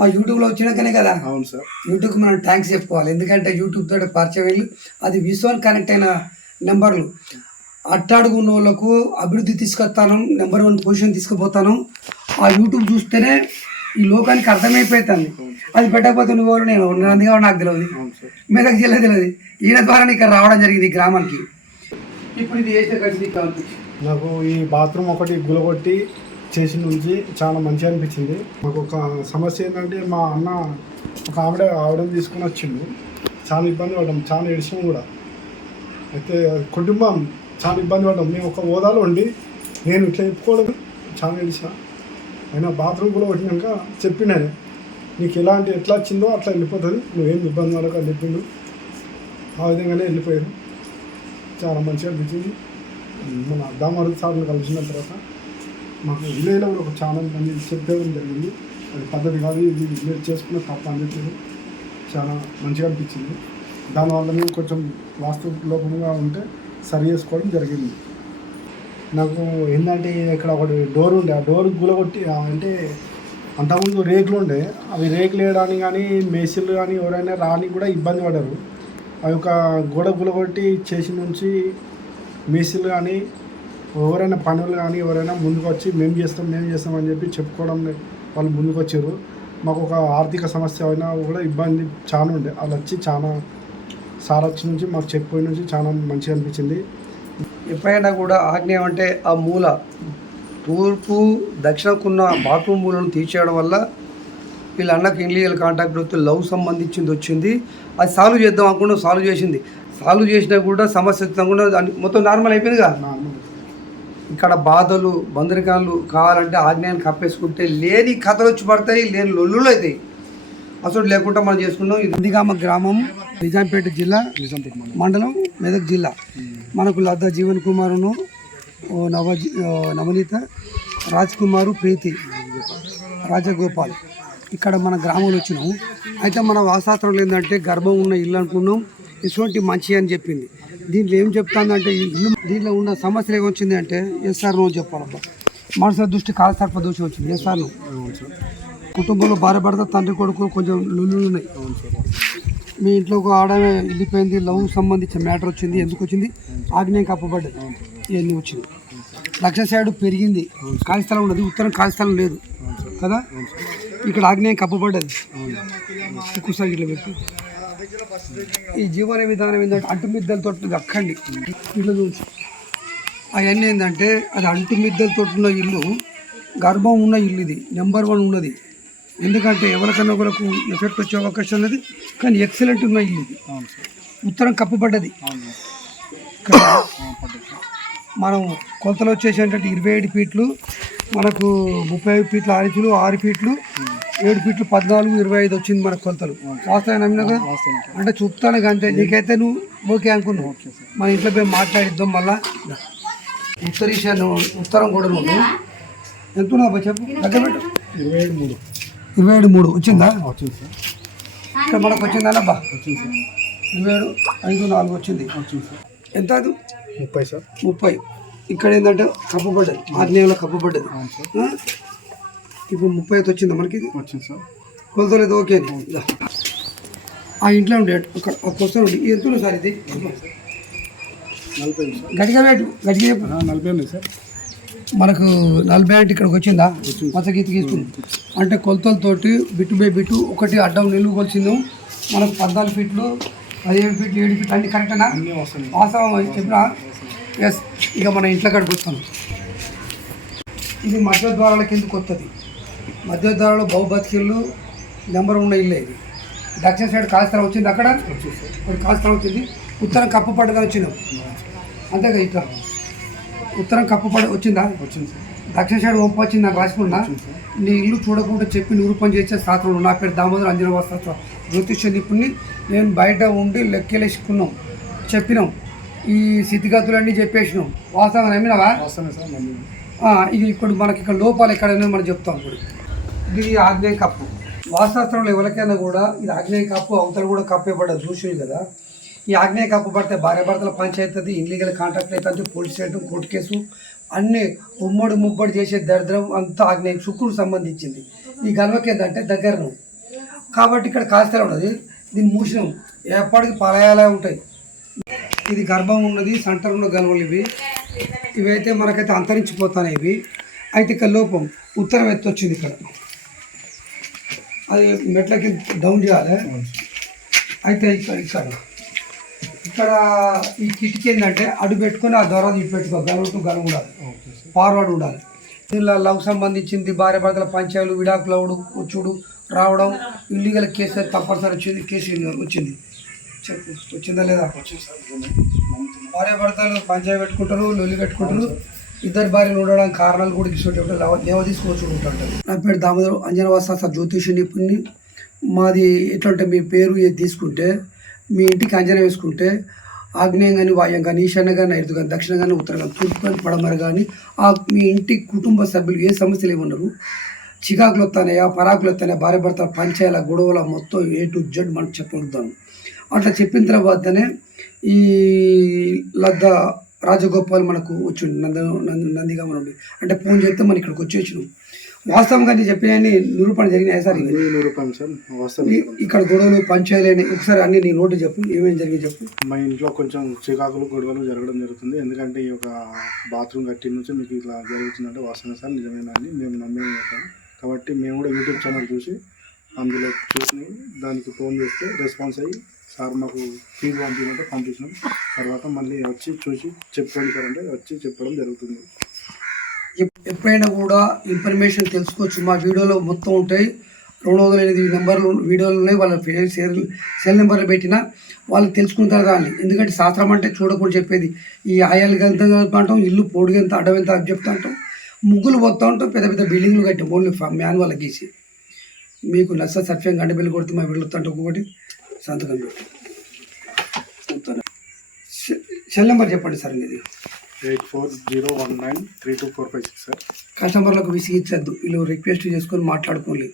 మా యూట్యూబ్లో వచ్చినాకనే కదా? అవును సార్. యూట్యూబ్కి మనం థ్యాంక్స్ చెప్పుకోవాలి. ఎందుకంటే యూట్యూబ్ తోటి పరిచయం వెళ్ళి అది విశ్వాన్ కనెక్ట్ అయిన నెంబర్లు. అట్టాడుగు ఉన్న వాళ్ళకు అభివృద్ధి తీసుకొస్తాను నెంబర్ వన్ పొజిషన్ తీసుకుపోతాను. ఆ యూట్యూబ్ చూస్తేనే ఈ లోకానికి అర్థమైపోతుంది. అది పెట్టకపోతే నువ్వు నేను అందుగా నాకు తెలియదు మెదక్ జిల్లా తెలియదు ఈయన ద్వారా ఇక్కడ రావడం జరిగింది ఈ గ్రామానికి. ఇప్పుడు ఇది చేస్తే కలిసి నాకు ఈ బాత్రూమ్ ఒకటి గులగొట్టి చేసి నుంచి చాలా మంచిగా అనిపించింది. మాకు ఒక సమస్య ఏంటంటే మా అన్న ఒక ఆవిడ ఆవిడని తీసుకుని వచ్చిండు. చాలా ఇబ్బంది పడ్డాం. చాలా ఏడిచాం కూడా. అయితే కుటుంబం చాలా ఇబ్బంది పడ్డాం. మేము ఒక హోదాలో ఉండి నేను ఇట్లా చెప్పుకోవడం చాలా ఏడిచా అయినా బాత్రూమ్ కూడా కొట్టినాక చెప్పినాను. నీకు ఎలాంటి ఎట్లా వచ్చిందో అట్లా వెళ్ళిపోతుంది. నువ్వేం ఇబ్బంది పడక అని చెప్పిండు. ఆ విధంగానే వెళ్ళిపోయారు. చాలా మంచిగా అనిపించింది మన దామరు సార్ని కలిసిన తర్వాత మాకు విలేజ్లో కూడా ఒక చాలా మంది చెప్పడం జరిగింది. అది పద్ధతి కాదు ఇది మీరు చేసుకున్న తప్ప అని చెప్పి చాలా మంచిగా అనిపించింది. దానివల్ల మేము కొంచెం వాస్తు లోపంగా ఉంటే సరి చేసుకోవడం జరిగింది. నాకు ఏంటంటే ఇక్కడ ఒకటి డోర్ ఉండే ఆ డోర్ గులగొట్టి ఆ అంటే అంతకుముందు రేకులు ఉండే అవి రేకులు వేయడానికి కానీ మేసిలు కానీ ఎవరైనా రాని కూడా ఇబ్బంది పడరు అవి ఒక గోడ గులగొట్టి చేసి నుంచి మేసిలు కానీ ఎవరైనా పనులు కానీ ఎవరైనా ముందుకు వచ్చి మేము చేస్తాం మేము చేస్తాం అని చెప్పి చెప్పుకోవడం వాళ్ళు ముందుకు వచ్చారు మాకు ఒక ఆర్థిక సమస్య అయినా కూడా ఇబ్బంది చాలా ఉండే. వాళ్ళు వచ్చి చాలా సార్ వచ్చి నుంచి మాకు చెప్పిపోయి నుంచి చాలా మంచిగా అనిపించింది. ఎప్పుడైనా కూడా ఆగ్నేయం అంటే ఆ మూల తూర్పు దక్షిణకున్న బాత్రూమ్ మూలను తీసేయడం వల్ల వీళ్ళ అన్నకి ఇన్లీగల్ కాంటాక్ట్ వస్తే లవ్ సంబంధించింది వచ్చింది. అది సాల్వ్ చేద్దాం అనుకుంటే సాల్వ్ చేసింది. సాల్వ్ చేసినా కూడా సమస్య వచ్చినా కూడా మొత్తం నార్మల్ అయిపోయిందిగా ఇక్కడ బాధలు బందరికాలు కావాలంటే ఆజ్ఞాన్ని కప్పేసుకుంటే లేని కథలు వచ్చి పడతాయి లేని లొల్లులు అవుతాయి. అసలు లేకుండా మనం చేసుకున్నాం. ఇందిగామ గ్రామం నిజాంపేట జిల్లా మండలం. మెదక్ జిల్లా. మనకు లద్దా జీవన్ కుమారును ఓ నవ నవనీత రాజ్ కుమారు ప్రీతి రాజగోపాల్. ఇక్కడ మన గ్రామంలో వచ్చినాము. అయితే మన వాసాత్రంలో ఏంటంటే గర్భం ఉన్న ఇల్లు అనుకున్నాం. ఇటువంటి మంచి అని చెప్పింది. దీంట్లో ఏం చెప్తాందంటే ఇల్లు దీంట్లో ఉన్న సమస్యలు ఏమొచ్చింది అంటే ఎస్ఆర్ నో చెప్పాలబ్బా. మనసు దృష్టి కాలసర్ప దోషం వచ్చింది ఎస్ఆర్ నువ్వు కుటుంబంలో భార్య భర్త తండ్రి కొడుకు కొంచెం లుల్లు ఉన్నాయి. మీ ఇంట్లో ఒక ఆడ వెళ్ళిపోయింది లవ్ సంబంధించిన మ్యాటర్ వచ్చింది ఎందుకు వచ్చింది? ఆగ్నేయం కప్పబడ్డది ఇవన్నీ వచ్చింది. లక్ష సైడ్ పెరిగింది. కాళీస్థలం ఉండదు. ఉన్నది ఉత్తరం కాళీస్థలం లేదు. కదా? ఇక్కడ ఆగ్నేయం కప్పబడ్డది ఒక్కసారి ఇట్లా పెట్టి. ఈ జీవన విధానం ఏంటంటే అంటుమిద్దలతో అక్కండి. ఇట్లా చూసి. అవన్నీ ఏంటంటే అది అంటుమిద్దలతో ఉన్న ఇల్లు గర్భం ఉన్న ఇల్లు ఇది. నెంబర్ వన్ ఉన్నది. ఎందుకంటే ఎవరికన్నా ఒకరికి ఎఫెక్ట్ వచ్చే అవకాశం ఉన్నది. కానీ ఎక్సలెంట్ ఉన్న ఇల్లు ఇది. అవును సార్. ఉత్తరం కప్పబడ్డది. అవును ఇక్కడ పద్ధతి మనం కొలతలు వచ్చేసి ఏంటంటే ఇరవై ఏడు ఫీట్లు మనకు ముప్పై ఐదు ఫీట్లు ఆరు ఫీట్లు ఆరు ఫీట్లు ఏడు ఫీట్లు పద్నాలుగు ఇరవై ఐదు వచ్చింది మనకు కొలతలు. వాస్తవం నమ్మినా కదా? వాస్తవం సార్. అంటే చూపుతాను అంతే. నీకైతే నువ్వు ఓకే అనుకున్నావు. మన ఇంట్లో పోయి మాట్లాడిద్దాం మళ్ళా. ఉత్తర ఈశాన్యం ఉత్తరం కూడా నువ్వు. ఎంత ఉన్నావు చెప్పు? దగ్గర పెట్టు. ఇరవై ఏడు మూడు. ఇరవై ఏడు మూడు వచ్చిందా? వచ్చింది సార్. ఇక్కడ మనకు వచ్చిందా బా వచ్చింది సార్. ఇరవై ఏడు ఐదు నాలుగు వచ్చింది. వచ్చింది సార్. ఎంత అది? ముప్పై సార్. ముప్పై. ఇక్కడ ఏంటంటే కప్పబడ్డది ఆగ్నేయంలో కప్పబడ్డది అవును సార్. ఆ? ఇప్పుడు ముప్పై ఐదు వచ్చిందా మనకి ఇది? వచ్చింది సార్. కొలతలేదు ఓకే. ఆ ఇంట్లో ఉండే ఒక ఒక వస్తువు ఉండి ఎంత సార్ ఇది? నలభై గట్టిగా పెట్టు గట్టిగా చెప్పు ఆ, నలభై ఉంది సార్. మనకు నలభై అంటే ఇక్కడికి వచ్చిందా? మసగీత తీసుకుంది అంటే కొలతలతోటి బిట్టు బై బిట్టు ఒకటి అడ్డం నిలువు కొలిచింది. మనకు పద్నాలుగు ఫీట్లు పదిహేడు ఫీట్లు ఏడు ఫీట్లు అన్ని కరెక్టేనా వాస్తవం చెప్పినా? ఎస్ ఇక మన ఇంట్లో కాడికి వస్తాను ఇది మధ్య ద్వారాల కిందకు వస్తుంది మధ్య ద్వారాలు బహుబతికిళ్ళు నెంబర్ ఉన్న ఇల్లే ఇది. దక్షిణ సైడ్ కాస్తరం వచ్చింది అక్కడ? ఇప్పుడు కాస్తరం వచ్చింది. ఉత్తరం కప్పు పడ్డదని వచ్చినాం. అంతేగా ఇట్లా? ఉత్తరం కప్పు పడ వచ్చిందా? వచ్చింది సార్. దక్షిణ సైడ్ వంపు వచ్చింది నాకు రాసుకున్నా నీ ఇల్లు చూడకుండా చెప్పి నూరు పని చేసే శాస్త్రం నా పేరు దామోదర్ అంజన వస్త్ర జ్యోతిష్య నిపుణుని. నేను బయట ఉండి లెక్కలేసుకున్నాం. చెప్పినాం. ఈ స్థితిగతులన్నీ చెప్పేసినాం. వాస్తవం నమ్మినవా? ఇది ఇప్పుడు మనకి ఇక్కడ లోపాలు ఎక్కడైనా మనం చెప్తాం. ఇప్పుడు ఇది ఆగ్నేయ కప్పు. వాస్తాస్త్రంలో ఎవరికైనా కూడా ఇది ఆగ్నేయ కప్పు అవతల కూడా కప్పే పడ్డది చూసింది కదా. ఈ ఆగ్నేయ కప్పు పడితే భార్య భర్తల పంచాయతీ అవుతుంది ఇన్లీగల్ కాంట్రాక్ట్ అవుతుంది పోలీస్ చేయడం కోర్టు కేసు అన్ని ఉమ్మడి ముమ్మడి చేసే దరిద్రం అంతా ఆగ్నేయ శుక్రుడు సంబంధించింది. ఈ గర్వకి ఏంటంటే దగ్గరను కాబట్టి ఇక్కడ కాస్తలే ఉన్నది దీన్ని మూసినాం. ఎప్పటికి పలయాలే ఉంటాయి. ఇది గర్భం ఉన్నది సెంటర్ ఉన్న గల్వలు ఇవి ఇవైతే మనకైతే అంతరించిపోతాయి ఇవి. అయితే ఇక్కడ లోపం ఉత్తరం ఎత్తు వచ్చింది ఇక్కడ. అది మెట్లకి డౌన్ చేయాలి. అయితే ఇక్కడ ఇక్కడ. ఇక్కడ ఈ కిటికీ ఏంటంటే అడు పెట్టుకొని ఆ దొర తీసి పెట్టుకో గలవటు గలం ఉండాలి. ఫార్వర్డ్ ఉండాలి. దీనిలో లవ్ సంబంధించింది భార్య భర్తల పంచాయలు విడాకులవుడు వచ్చుడు రావడం ఇల్లీగల్ కేసు తప్పనిసరి వచ్చింది కేసు వచ్చింది. వచ్చిందా లేదా? భార్య భర్తలు పంచాయతీ పెట్టుకుంటారు లొల్లి పెట్టుకుంటారు. ఇద్దరు భార్యలు ఉండడానికి కారణాలు కూడా తీసుకుంటే లేవ తీసుకోవచ్చు ఉంటారు నా పేరు దామోదర్ అంజనవాస సార్ జ్యోతిష నిపుణుని మాది ఎట్లంటే మీ పేరు ఏది తీసుకుంటే మీ ఇంటికి అంజనం వేసుకుంటే ఆగ్నేయం కానీ వాయం కానీ ఈశాన్య కానీ నైరుతి కానీ దక్షిణ కానీ ఉత్తరం కానీ తూర్పు కానీ పడమర కానీ ఆ మీ ఇంటి కుటుంబ సభ్యులు ఏ సమస్యలు ఏమన్నారు చికాకులు వస్తానయా పరాకులు వస్తానయా భార్య భర్త పంచాయల గొడవల మొత్తం ఏ టు జెడ్ మనం చెప్పగలుగుతాం. అట్లా చెప్పిన తర్వాతనే ఈ లద్ద రాజగోపాల్ మనకు వచ్చిండు నంద నంది నందిగా మనం అంటే ఫోన్ చేస్తే మనం ఇక్కడికి వచ్చేసినాం. వాస్తవంగా నేను చెప్పిన నిరూపణ జరిగినాయి సార్? ఇవి. నూరు రూపాయలు సార్ వస్తాను ఈ- ఇక్కడ గొడవలు పంచాయతీ ఒకసారి అన్ని నీ నోటి చెప్పు ఏమేమి జరిగి చెప్పు. మా ఇంట్లో కొంచెం చికాకులు గొడవలు జరగడం జరుగుతుంది. ఎందుకంటే ఈ యొక్క బాత్రూమ్ కట్టి నుంచి మీకు ఇట్లా జరుగుతుందంటే వాసన సార్ నిజమేనా అని మేము నమ్మే కాబట్టి మేము కూడా యూట్యూబ్ ఛానల్ చూసి అందులో చూసి దానికి ఫోన్ చేస్తే రెస్పాన్స్ అయ్యి సార్ మాకు ఫీజు పంపించమంటే పంపించినాం. తర్వాత మళ్ళీ వచ్చి చూసి చెప్పండి సార్ అంటే వచ్చి చెప్పడం జరుగుతుంది. ఎప్పుడైనా కూడా ఇన్ఫర్మేషన్ తెలుసుకోవచ్చు. మా వీడియోలో మొత్తం ఉంటాయి. రెండు వందల ఎనిమిది నెంబర్లు వీడియోలు ఉన్నాయి. వాళ్ళ పేరు సెల్ సెల్ నెంబర్లు పెట్టినా వాళ్ళు తెలుసుకుంటారు తర్వాత ఎందుకంటే శాస్త్రం అంటే చూడకుండా చెప్పేది. ఈ ఆయాలు ఎంత అంటాం ఇల్లు పొడుగు ఎంత అడవి ఎంత అని చెప్తా ఉంటాం ముగ్గులు పోతా ఉంటాం పెద్ద పెద్ద బిల్డింగ్లు కట్టాం. ఓన్లీ మ్యాన్ వాళ్ళకి గీసి. మీకు నచ్చ సత్యం గంట బిల్లు కొడితే మా వెళ్తుంటే ఒక్కొక్కటి సంతకం సెల్ నెంబర్ చెప్పండి సార్ ఇది eight four zero one nine three two four five six sir. కస్టమర్లకు విసిగించద్దు. వీళ్ళు రిక్వెస్ట్ చేసుకొని మాట్లాడుకోవాలి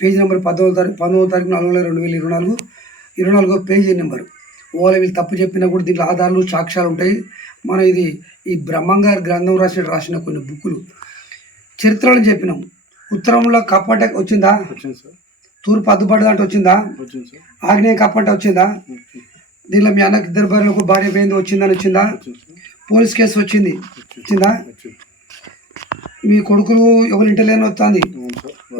పేజ్ నెంబర్ పదవ తారీఖు పంతొమ్మిదో తారీఖు నాలుగు వేల రెండు వేల ఇరవై నాలుగు ఇరవై నాలుగో పేజీ నెంబర్. ఓలా వీళ్ళు తప్పు చెప్పినా కూడా దీంట్లో ఆధారాలు సాక్ష్యాలు ఉంటాయి. మనం ఇది ఈ బ్రహ్మంగారు గ్రంథం రాసిన రాసిన కొన్ని బుక్కులు. చరిత్రలో చెప్పినాం. ఉత్తరంలో కప్పట వచ్చిందా? వచ్చింది సార్. తూర్పు అద్దుపడ్డ అంటే వచ్చిందా? వచ్చింది సార్. ఆగ్నేయ కప్పట వచ్చిందా? దీనిలో మీ అన్నకి ఇద్దరు భార్యలకు భార్య పోయింది వచ్చిందని వచ్చిందా? పోలీస్ కేసు వచ్చింది. వచ్చిందా? మీ కొడుకులు ఎవరి ఇంటలేని వస్తుంది.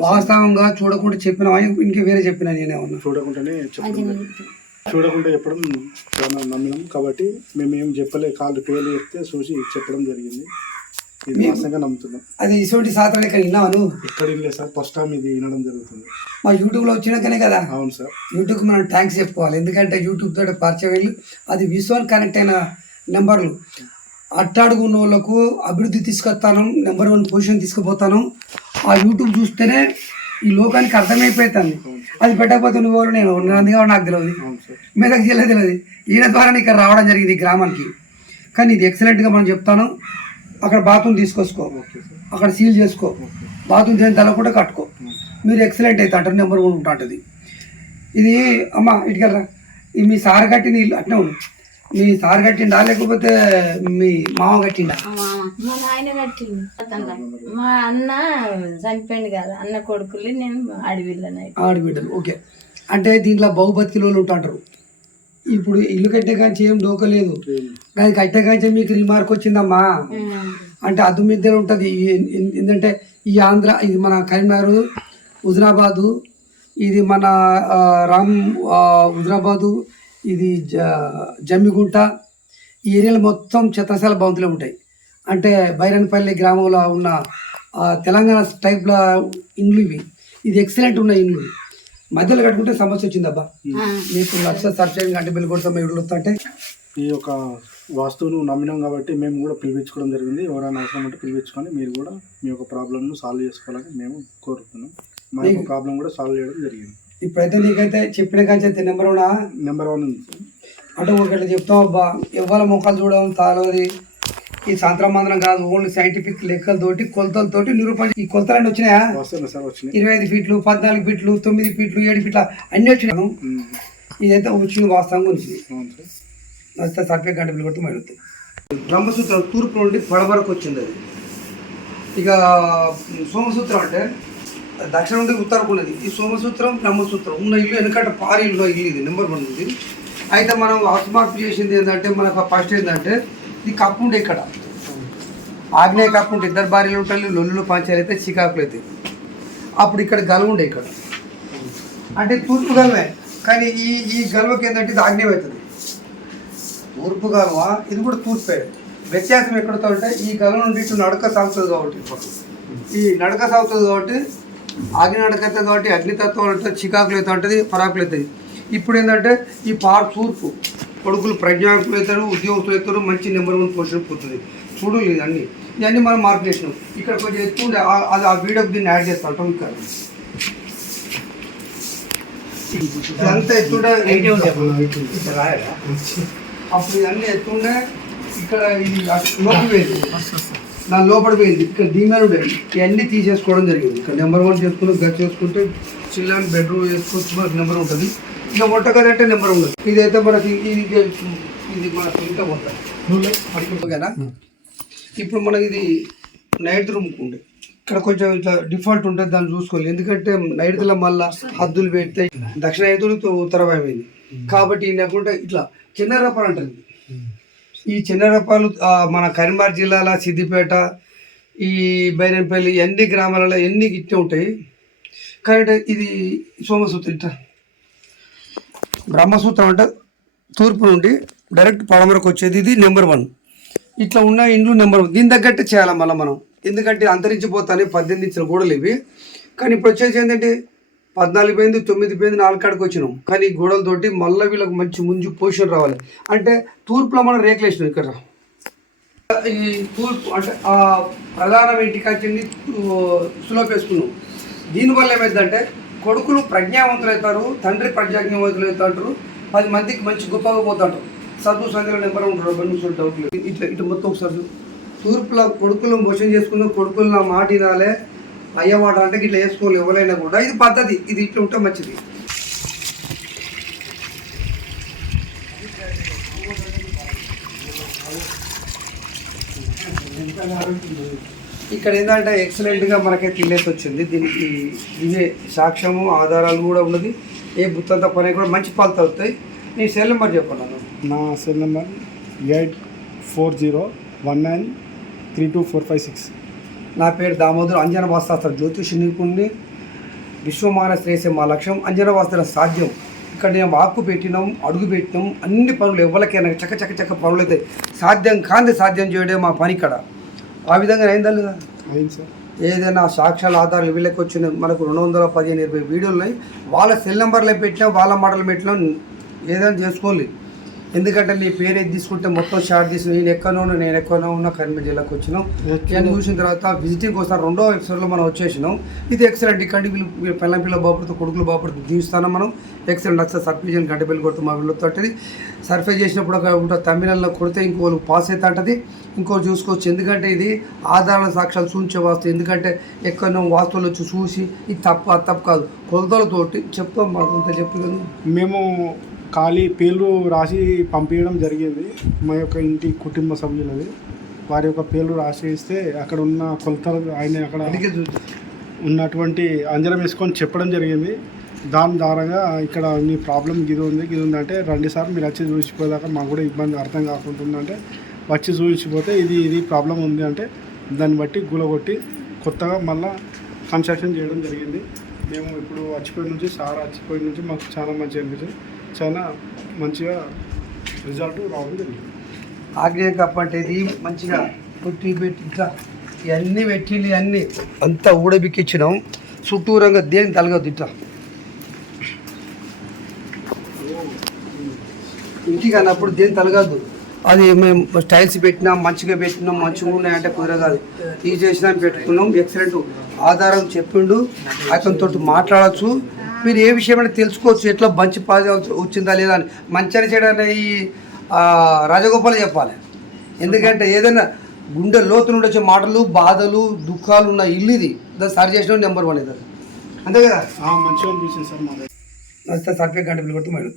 వాస్తవంగా చూడకుండా చెప్పినా ఇంక వేరే చెప్పినా నేనేమన్నా చూడకుండానే చెప్పడం చూడకుండా చెప్పడం చాలా నమ్మినాం. కాబట్టి మేము ఏం చెప్పలే కాళ్ళు పేర్లు చెప్తే చూసి చెప్పడం జరిగింది. ఇది వాస్తవంగా నమ్ముతున్నాం. అది ఇటువంటి శాతం ఇక్కడ విన్నాను ఇక్కడ ఏం లేదు సార్ ఫస్ట్ టైం ఇది వినడం జరుగుతుంది. మా యూట్యూబ్లో వచ్చినాకనే కదా? అవును సార్. యూట్యూబ్కి మనం థ్యాంక్స్ చెప్పుకోవాలి. ఎందుకంటే యూట్యూబ్ తోటి పరిచయం వెళ్ళి అది విశ్వాన్ కనెక్ట్ అయిన నెంబర్లు. అట్టాడుగు ఉన్న వాళ్ళకు అభివృద్ధి తీసుకొస్తాను నెంబర్ వన్ పొజిషన్ తీసుకుపోతాను. ఆ యూట్యూబ్ చూస్తేనే ఈ లోకానికి అర్థమైపోతాను అది పెట్టకపోతే నువ్వు నేను అందుగా నాకు తెలియదు మెదక్ జిల్లా తెలియదు ఈయన ద్వారా ఇక్కడ రావడం జరిగింది ఈ గ్రామానికి. కానీ ఇది ఎక్సలెంట్గా మనం చెప్తాను. అక్కడ బాత్రూమ్ తీసుకొచ్చుకో అక్కడ సీల్ చేసుకో. బాత్రూమ్ దేని తల కూడా కట్టుకో. మీరు ఎక్సలెంట్ అయితే అంటారు నెంబర్ వన్ ఉంటుంది ఇది అమ్మ ఇటుకెళ్ళరా. ఇది మీ సార్ కట్టిన ఇల్లు అట్నే ఉండు మీ సార్ కట్టిండా? లేకపోతే మీ మామ కట్టిండా? మా నాయన కట్టింది. మా అన్న చనిపోయింది కదా అన్న కొడుకులు నేను అడవిలోనే ఆడబిడ్డలు ఓకే. అంటే దీంట్లో బహుబతికి వాళ్ళు ఉంటారు ఇప్పుడు ఇల్లు కట్టే కాంచి ఏం డోకలేదు అది కట్టే కాంచి మీకు రిమార్క్ వచ్చిందమ్మా. అంటే అదు మిద్దెలు ఉంటుంది. ఏంటంటే ఈ ఆంధ్ర ఇది మన కరీంనగర్ హుజరాబాదు ఇది మన రామ్ హుజరాబాదు ఇది జ జమ్మిగుంట. ఈ ఏరియాలో మొత్తం చెత్తశాల భవంతులే ఉంటాయి. అంటే బైరన్పల్లి గ్రామంలో ఉన్న తెలంగాణ టైప్లో ఇండ్లు ఇవి. ఇది ఎక్సలెంట్ ఉన్న ఇండ్లు. మధ్యలో కట్టుకుంటే సమస్య వచ్చిందబ్బా. మీకు లక్ష సబ్సిడీ గంట బిల్లు కొడతాం ఇళ్ళు అంటే. ఈ యొక్క వాస్తువును నమ్మినాం కాబట్టి మేము కూడా పిలిపించుకోవడం జరిగింది. ఎవరైనా అవసరం ఉంటే పిలిపించుకొని మీరు కూడా మీ యొక్క ప్రాబ్లమ్ను సాల్వ్ చేసుకోవాలని మేము కోరుతున్నాం మా యొక్క ప్రాబ్లం కూడా సాల్వ్ చేయడం జరిగింది. ఇప్పుడైతే నీకైతే చెప్పిన కాంచి నెంబర్ ఉన్నా? నెంబర్ వన్ ఉంది. అంటే ఒకటి చెప్తాం అబ్బా ఇవ్వాల మొక్కలు చూడడం తాళవది ఈ సాంత్రం మంత్రం కాదు ఓన్లీ సైంటిఫిక్ లెక్కలతోటి కొలతలతోటి నిరూపణ. ఈ వస్తాను సార్ వచ్చినాయి. ఇరవై ఐదు ఫీట్లు పద్నాలుగు ఫీట్లు తొమ్మిది ఫీట్లు ఏడు ఫీట్ల అన్ని వచ్చినాయి. ఉమ్. ఇదైతే వచ్చింది వాస్తవంగా వచ్చింది సార్. నచ్చితే సర్పే గంట బిల్లు కొడితే మడుతాయి బ్రహ్మసూత్రం తూర్పు నుండి పడవరకు వచ్చింది అది. ఇక సోమసూత్రం అంటే? దక్షిణ నుండి ఉత్తరకు ఉన్నది ఈ సోమసూత్రం బ్రహ్మసూత్రం ఉన్న ఇల్లు వెనకట పారి ఇల్లు ఇల్లు ఇది నెంబర్ వన్ ఉంది. అయితే మనం అసమార్పు చేసింది ఏంటంటే మనకు ఫస్ట్ ఏంటంటే ఈ కప్పు ఉండే ఇక్కడ. ఆగ్నేయ కప్పు ఉంటే ఇద్దరు భార్యలు ఉంటాయి లొల్లులు పంచాలు అయితే చికాకులు అయితే. అప్పుడు ఇక్కడ గలవ ఉండే ఇక్కడ. అంటే తూర్పు గలవే కానీ ఈ ఈ గలువకి ఏంటంటే ఇది ఆగ్నేయం అవుతుంది. తూర్పు గలవ ఇది కూడా తూర్పే. వ్యత్యాసం ఎక్కడతో అంటే ఈ గలవ నుండి ఇటు నడక సాగుతుంది కాబట్టి. ఈ నడక సాగుతుంది కాబట్టి అగ్ని నడక అవుతుంది కాబట్టి అగ్నితత్వం అంటే చికాకులు అయితే ఉంటుంది పరాకులు అవుతుంది ఇప్పుడు ఏంటంటే ఈ పార్ తూర్పు కొడుకులు ప్రజ్ఞాకులు అవుతారు ఉద్యోగస్తులు అవుతారు మంచి నెంబర్ వన్ పొజిషన్ పోతుంది. చూడు ఇది అన్ని. ఇవన్నీ మనం మార్పు చేసినాం. ఇక్కడ కొంచెం ఆ- అది ఆ వీడియోకి దీన్ని యాడ్ చేస్తా ఉంటాం ఇక్కడ ఇదంతా ఎత్తుండే అప్పుడు ఇవన్నీ ఎత్తుండే ఇక్కడ ఇది లోపల నా లోపల పోయింది. ఇక్కడ ఉండే. ఇవన్నీ తీసేసుకోవడం జరిగింది. ఇక్కడ నెంబర్ వన్ చేసుకుని గది చేసుకుంటే చిల్లని బెడ్రూమ్ వేసుకోవచ్చు మనకు నెంబర్ ఉంటుంది. ఇక మొట్టగది అంటే నెంబర్ ఉండదు. ఇదైతే మనకి ఇది ఇది మనకు ఇంకా మొత్తం ఓకేనా ఇప్పుడు మనకి ఇది నైట్ రూమ్ ఉండే. ఇక్కడ కొంచెం ఇట్లా డిఫాల్ట్ ఉంటుంది దాన్ని చూసుకోవాలి. ఎందుకంటే నైట్ దిల మళ్ళా హద్దులు పెడితే దక్షిణ ఐదులు ఉత్తరమైంది కాబట్టి లేకుండా ఇట్లా చిన్న రపాలు అంటారు ఇది. ఈ చిన్నరపాలు మన కరీంనగర్ జిల్లాల సిద్దిపేట ఈ బైరంపల్లి ఎన్ని గ్రామాలలో ఎన్ని ఇట్టే ఉంటాయి? కాబట్టి ఇది సోమసూత్రం బ్రహ్మసూత్రం అంటే తూర్పు నుండి డైరెక్ట్ పడమరకు వచ్చేది ఇది నెంబర్ వన్. ఇట్లా ఉన్న ఇండ్లు నెంబర్ వన్. దీని తగ్గట్టే చేయాలి మళ్ళీ మనం? ఎందుకంటే అంతరించిపోతానే పద్దెనిమిది ఇచ్చిన గోడలు ఇవి. కానీ ఇప్పుడు వచ్చేసి ఏంటంటే పద్నాలుగు పోయింది తొమ్మిది పోయింది నాలుగు కాడికి వచ్చినాం. కానీ గోడలతోటి మళ్ళీ వీళ్ళకి మంచి ముందు పొజిషన్ రావాలి. అంటే తూర్పులో మనం రేకులు వేసినాం ఇక్కడ. ఈ తూర్పు అంటే ఆ ప్రధాన ఇంటికి సులభ వేసుకున్నాం. దీనివల్ల ఏమైందంటే కొడుకులు ప్రజ్ఞావంతులు అవుతారు తండ్రి ప్రజ్ఞావంతులు అవుతారు పది మందికి మంచి గొప్పగా పోతాడు చదువు సంఖ్యలో నెంబర్ ఉంటారు బండి చూడ డౌట్ లేదు. ఇట్లా ఇట్లా మొత్తం ఒకసారి తూర్పులో కొడుకులు మోసం చేసుకున్న కొడుకులు నా మాట వినాలే. అయ్య వాటర్ అంటే ఇట్లా వేసుకోవాలి ఎవరైనా కూడా. ఇది పద్ధతి. ఇది ఇట్లా ఉంటే మంచిది. ఇక్కడ ఏంటంటే ఎక్సలెంట్గా మనకే తినేసి వచ్చింది. దీనికి ఇవే సాక్ష్యము ఆధారాలు కూడా ఉన్నది. ఏ బుత్తంత పని కూడా మంచి పాలు అవుతాయి నీ సెల్ నెంబర్ చెప్పండి నా cell number eight four zero one nine three two four five six. నా పేరు దామోదర్ అంజన వాస్తాస్త్ర జ్యోతిషి నిపుణుని విశ్వమాన శ్రేయసే మా లక్ష్యం. అంజన వాస్త్ర సాధ్యం. ఇక్కడ నేను ఆకు పెట్టినాం అడుగు పెట్టినాం అన్ని పనులు ఎవరికైనా చక్క చక్క చక్క పనులు అయితే సాధ్యం కాంది సాధ్యం చేయడం మా పని ఇక్కడ. ఆ విధంగా అయిందా లేదా సార్? ఏదైనా సాక్ష్యాల ఆధారాలు వీళ్ళకి వచ్చిన మనకు రెండు వందల పదిహేను ఇరవై వీడియోలు ఉన్నాయి. వాళ్ళ సెల్ నెంబర్లో పెట్టినా వాళ్ళ మాటలు పెట్టినా ఏదైనా చేసుకోవాలి ఎందుకంటే నీ పేరు ఏది తీసుకుంటే మొత్తం షార్ట్ తీసి నేను ఉన్నా, నేను ఎక్కనో ఉన్నా కరీంనగర్ జిల్లాకు వచ్చినాం. నేను చూసిన తర్వాత విజిటింగ్ కోసం రెండో ఎపిసోడ్లో మనం వచ్చేసినాం. ఇది ఎక్సలెంట్ ఇక్కడ వీళ్ళు వీళ్ళు పిల్ల పిల్ల బాపడుతూ కొడుకులు బాపడుతూ జీవిస్తాను మనం. ఎక్సలెంట్ వస్తే సర్ఫేజన్ గంట బిల్లు కొడుతూ మా వీళ్ళతో సర్ఫే చేసినప్పుడు ఒక తమిళంలో కొడితే ఇంకోళ్ళు పాస్ అవుతా ఉంటుంది. ఇంకో చూసుకోవచ్చు. ఎందుకంటే ఇది ఆధారాల సాక్ష్యాలు చూపించే వాస్తు ఎందుకంటే ఎక్కడో వాస్తువులు వచ్చి చూసి ఇది తప్పు అది తప్పు కాదు. కొలతలతోటి చెప్తాం మాకు అంత చెప్పు మేము ఖాళీ పేర్లు రాసి పంపించడం జరిగింది. మా యొక్క ఇంటి కుటుంబ సభ్యులది. వారి యొక్క పేర్లు రాసి ఇస్తే అక్కడ ఉన్న కొలతలు ఆయన అక్కడ ఉన్నటువంటి అంజనం వేసుకొని చెప్పడం జరిగింది. దాని ద్వారాగా ఇక్కడ మీ ప్రాబ్లం ఇది ఉంది ఇది ఉంది అంటే రెండు సార్లు మీరు వచ్చి చూసిపోదాకా మాకు కూడా ఇబ్బంది అర్థం కాకుంటుందంటే వచ్చి చూపించిపోతే ఇది ఇది ప్రాబ్లం ఉంది అంటే దాన్ని బట్టి గులగొట్టి కొత్తగా మళ్ళా కన్స్ట్రక్షన్ చేయడం జరిగింది. మేము ఇప్పుడు వచ్చిపోయిన నుంచి సార్ వచ్చిపోయిన నుంచి మాకు చాలా మంచిగా అనిపించింది. చాలా మంచిగా రిజల్ట్ రావడం జరిగింది. ఆగ్నేయ అంటే ఇది మంచిగా పుట్టి పెట్టి ఇట్లా ఇవన్నీ పెట్టింది అన్నీ. అంతా ఊడబిక్కిచ్చినాం. చుట్టూరంగా దేని తలగదు ఇట్లా. ఇంటికి అన్నప్పుడు దేని తలగదు అది మేము స్టైల్స్ పెట్టినాం మంచిగా పెట్టినాం మంచిగా ఉన్నాయంటే కుదరగాదు. తీసేసినా పెట్టుకున్నాం. ఎక్సలెంట్ ఆధారం చెప్పిండు. అతనితో మాట్లాడచ్చు. మీరు ఏ విషయమైనా తెలుసుకోవచ్చు ఎట్లా మంచి పాజ వచ్చిందా లేదా అని. మంచి అని ఈ రాజగోపాల్ చెప్పాలి. ఎందుకంటే ఏదైనా గుండె లోతు నుండి వచ్చే మాటలు బాధలు దుఃఖాలు ఉన్న ఇల్లు ఇది. దాన్ని సరి చేసిన నెంబర్ వన్ ఇది అంతే కదా? మంచిగా అనిపించింది సార్ మా నచ్చితే సర్పే గంట కొట్టి మళ్ళీ